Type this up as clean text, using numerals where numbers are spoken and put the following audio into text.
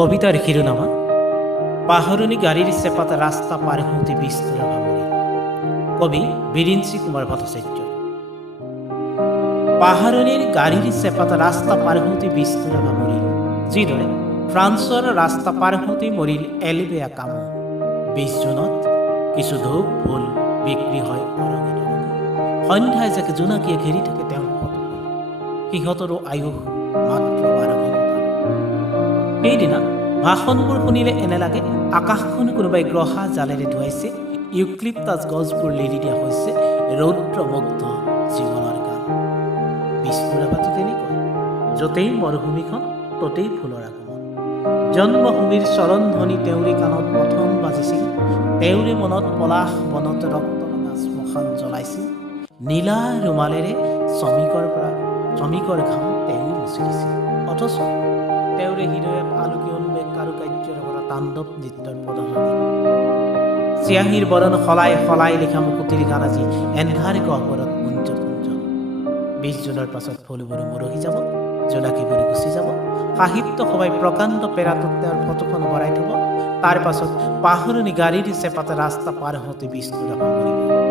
কবিতার শিরোনামা পাহাড়নি গাড়ির চেপাত রাস্তা পার হতে বিস্তর ভাবরে। কবি বীরেন্দ্র কুমার ভট্টাচার্য। পাহাড়নির গাড়ির চেপাত রাস্তা পার হতে বিস্তর ভাবরে, যিদৰে ফ্ৰান্সৰ ৰাস্তা পাৰ হতে মৰিল এলবেয়া কামো। 20 জুনত কিছু ধূপ ফুল বিক্ৰী হয় অৰঙে নৰঙে। সন্ধ্যায় যাকে জোনাকীয়ে ঘেৰি থাকে তেওঁৰ ফটোখন, সিহঁতৰো আয়ুস মাত্ৰ 12 ঘণ্টা। সেইদিনা ভাষণবোৰ শুনিলে এনে লাগে আকাশখন কোনোবাই গ্ৰহা জালেৰে ধুৱাইছে, ইউক্লিপটাছ গছবোৰ লেৰি দিয়া হৈছে ৰৌদ্ৰমুগ্ধ জীৱনৰ গান। বিষ্ণুৰাভাতো তেনেকুৱা, য'তেই মৰুভূমিখন ততেই ফুলৰ আগমন। জন্মভূমিৰ চৰণধ্বনি তেওঁৰে কাণত প্ৰথম বাজিছিল, তেওঁৰে মনত পলাশ বনত ৰক্তৰঙা শ্মশান জ্বলাইছিল। নীলা ৰুমালেৰে শ্ৰমিকৰ ঘাম তেওঁৱে মুচি দিছিল, অথচ তেওঁৰে হৃদয়ত আলোকী উন্মেষ কাৰুকাৰ্যৰ পৰা তাণ্ডৱ নৃত্যৰ প্ৰদৰ্শনী। চিয়াহীৰ বৰণ সলাই সলাই লিখা মুকুতিৰ গান আজি এন্ধাৰ গহ্বৰত পুঞ্জ পুঞ্জ। 20 জুনৰ পাছত ফুলবোৰ মৰহি যাব, জোনাকীবোৰ গুচি যাব, সাহিত্য সভাই প্ৰকাণ্ড পেৰাটোত তেওঁৰ ফটোখন ভৰাই থব। তাৰ পাছত পাহাৰণি গাড়ীৰ চেপাত ৰাস্তা পাৰ হওঁতে বিষ্ণুৰাভা মৰিব।